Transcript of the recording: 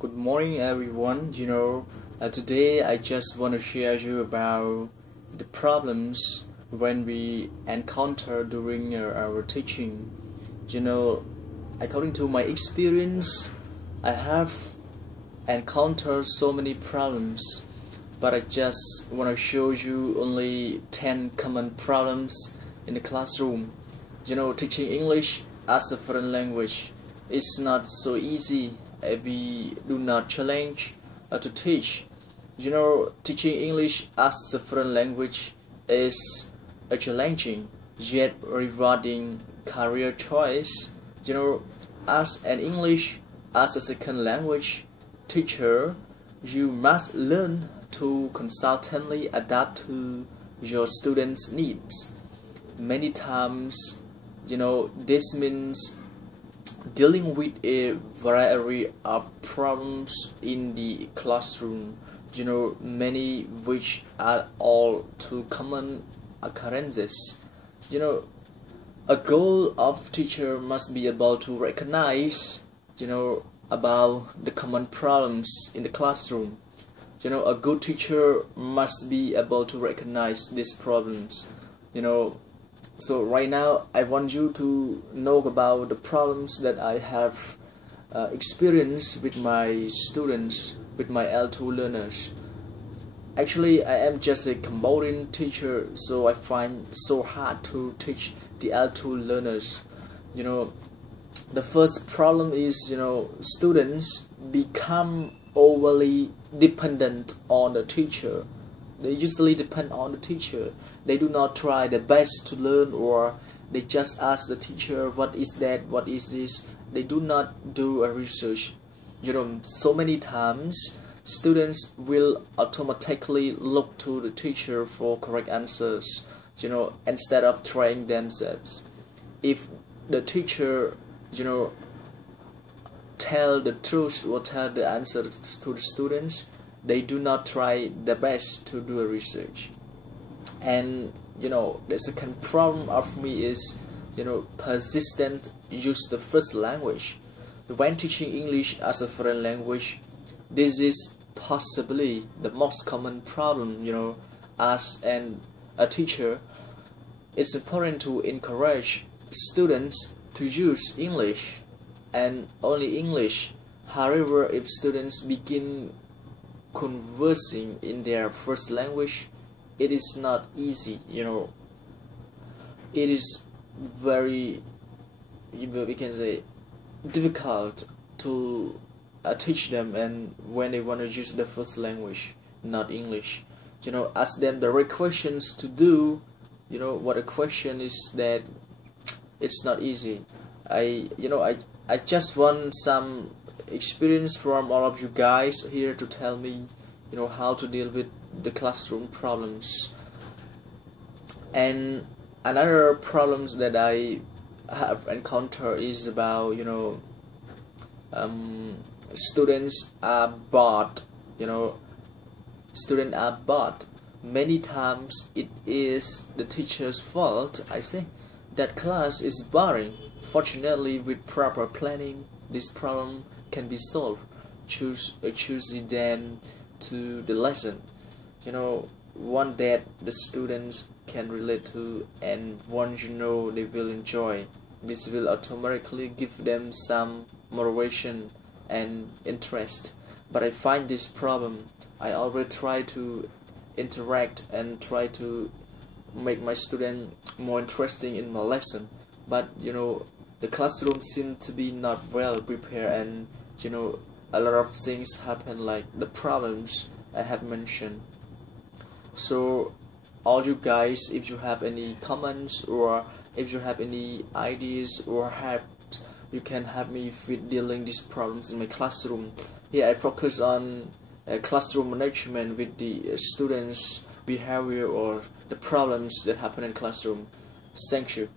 Good morning, everyone. Today I just want to share you about the problems when we encounter during our teaching. You know, According to my experience, I have encountered so many problems, but I just want to show you only 10 common problems in the classroom. Teaching English as a foreign language is not so easy if we do not challenge to teach. Teaching English as a foreign language is a challenging yet rewarding career choice. As an English as a second language teacher, you must learn to constantly adapt to your students' needs. Many times, this means dealing with a variety of problems in the classroom, many which are all too common occurrences. A goal of teacher must be able to recognize, about the common problems in the classroom. A good teacher must be able to recognize these problems. So right now I want you to know about the problems that I have experienced with my students, with my L2 learners. Actually, I am just a Cambodian teacher, so I find so hard to teach the L2 learners. The first problem is, students become overly dependent on the teacher. They usually depend on the teacher. They do not try their best to learn, or they just ask the teacher, what is that, what is this. They do not do a research. So many times students will automatically look to the teacher for correct answers, instead of trying themselves. If the teacher, tell the truth or tell the answer to the students, they do not try their best to do a research. And the second problem of me is, persistent use the first language. When teaching English as a foreign language, this is possibly the most common problem. As a teacher, it's important to encourage students to use English and only English. However, if students begin conversing in their first language, it is not easy. It is very, we can say, difficult to teach them, and when they want to use the first language, not English. Ask them the right questions to do. What a question is that it's not easy. I just want some experience from all of you guys here to tell me, how to deal with the classroom problems. And another problems that I have encountered is about, students are bored. Students are bored. Many times it is the teacher's fault, I say, that class is boring. Fortunately, with proper planning, this problem can be solved. Choosing them to the lesson, one that the students can relate to, and one they will enjoy. This will automatically give them some motivation and interest. But I find this problem, I always try to interact and try to make my student more interesting in my lesson, but the classroom seems to be not well prepared, and a lot of things happen, like the problems I have mentioned. So all you guys, if you have any comments, or if you have any ideas, or you can help me with dealing these problems in my classroom. Here I focus on classroom management with the students' behavior or the problems that happen in classroom. Thank you.